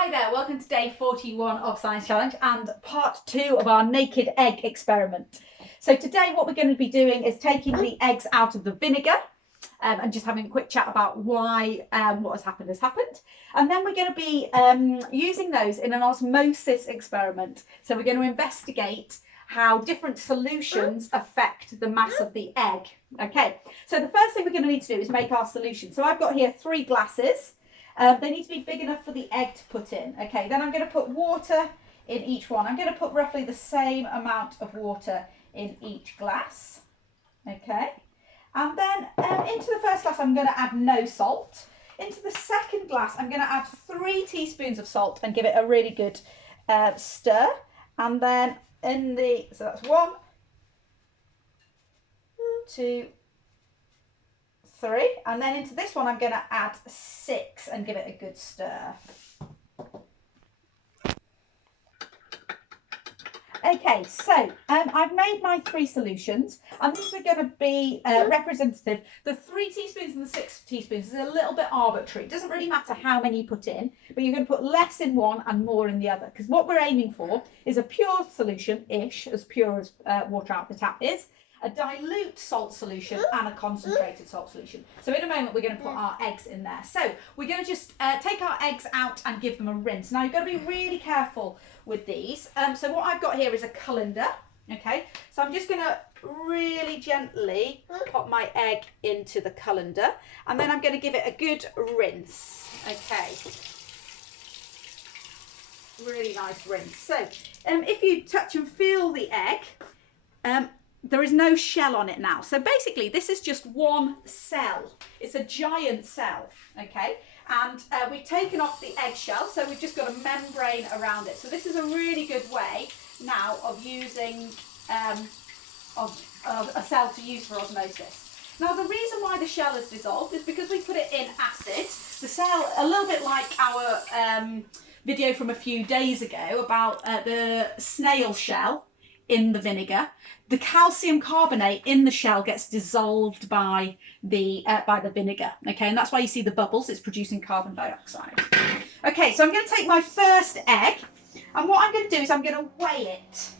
Hi there, welcome to day 41 of Science Challenge and part 2 of our naked egg experiment. So today what we're going to be doing is taking the eggs out of the vinegar and just having a quick chat about why what has happened. And then we're going to be using those in an osmosis experiment. So we're going to investigate how different solutions affect the mass of the egg. Okay, so the first thing we're going to need to do is make our solution. So I've got here 3 glasses. They need to be big enough for the egg to put in. Okay, then I'm going to put water in each one. I'm going to put roughly the same amount of water in each glass. Okay, and then into the first glass I'm going to add no salt. Into the second glass I'm going to add 3 teaspoons of salt and give it a really good stir. And then so that's 1, 2, 3, and then into this one I'm going to add 6 and give it a good stir. Okay, so I've made my 3 solutions, and these are going to be representative. The 3 teaspoons and the 6 teaspoons is a little bit arbitrary. It doesn't really matter how many you put in, but you're going to put less in one and more in the other, because what we're aiming for is a pure solution-ish, as pure as water out the tap is, a dilute salt solution and a concentrated salt solution. So in a moment we're going to put our eggs in there. So we're going to just take our eggs out and give them a rinse. Now you've got to be really careful with these. So what I've got here is a colander. Okay, so I'm just going to really gently pop my egg into the colander, and then I'm going to give it a good rinse. Okay, really nice rinse. So if you touch and feel the egg, there is no shell on it now. So basically this is just one cell. It's a giant cell, okay? And we've taken off the eggshell, so we've just got a membrane around it. So this is a really good way now of using a cell to use for osmosis. Now the reason why the shell is dissolved is because we put it in acid. The cell, a little bit like our video from a few days ago about the snail shell in the vinegar, the calcium carbonate in the shell gets dissolved by the vinegar. Okay, and that's why you see the bubbles. It's producing carbon dioxide. Okay, so I'm going to take my first egg, and what I'm going to do is I'm going to weigh it.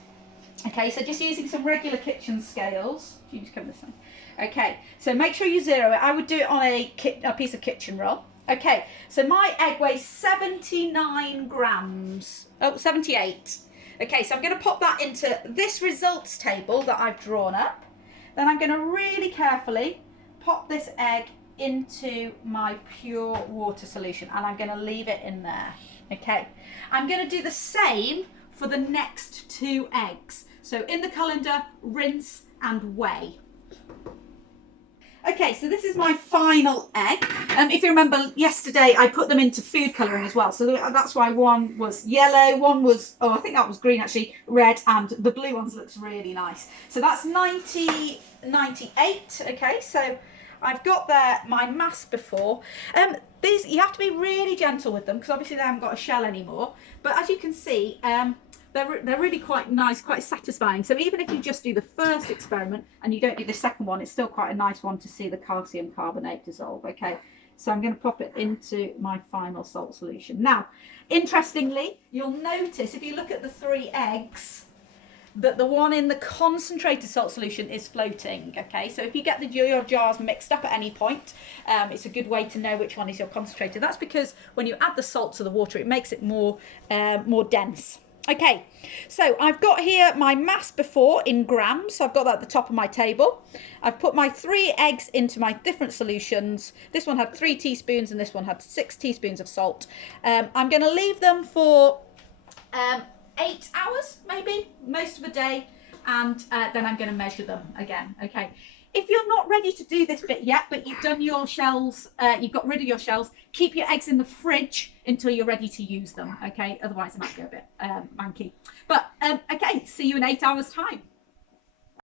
Okay, so just using some regular kitchen scales. You just come this way. Okay, so make sure you zero it. I would do it on a piece of kitchen roll. Okay, so my egg weighs 79 grams. Oh, 78. Okay, so I'm going to pop that into this results table that I've drawn up. Then I'm going to really carefully pop this egg into my pure water solution, and I'm going to leave it in there. Okay, I'm going to do the same for the next 2 eggs. So in the colander, rinse and weigh. Okay, so this is my final egg. If you remember yesterday, I put them into food colouring as well. So that's why one was yellow, one was, oh, I think that was green actually, red, and the blue ones looks really nice. So that's 98. Okay, so I've got there my mass before. These, you have to be really gentle with them because obviously they haven't got a shell anymore. But as you can see, they're really quite nice, quite satisfying. So even if you just do the first experiment and you don't do the second one, it's still quite a nice one to see the calcium carbonate dissolve. Okay, so I'm going to pop it into my final salt solution. Now, interestingly, you'll notice if you look at the 3 eggs, that the one in the concentrated salt solution is floating. Okay, so if you get your jars mixed up at any point, it's a good way to know which one is your concentrated. That's because when you add the salt to the water, it makes it more dense. Okay, so I've got here my mass before in grams. So I've got that at the top of my table. I've put my 3 eggs into my different solutions. This one had 3 teaspoons and this one had 6 teaspoons of salt. I'm going to leave them for 8 hours, maybe, most of the day. And then I'm going to measure them again. Okay. If you're not ready to do this bit yet, but you've done your shells, you've got rid of your shells, keep your eggs in the fridge until you're ready to use them, okay? Otherwise it might go a bit manky. But, okay, see you in 8 hours' time.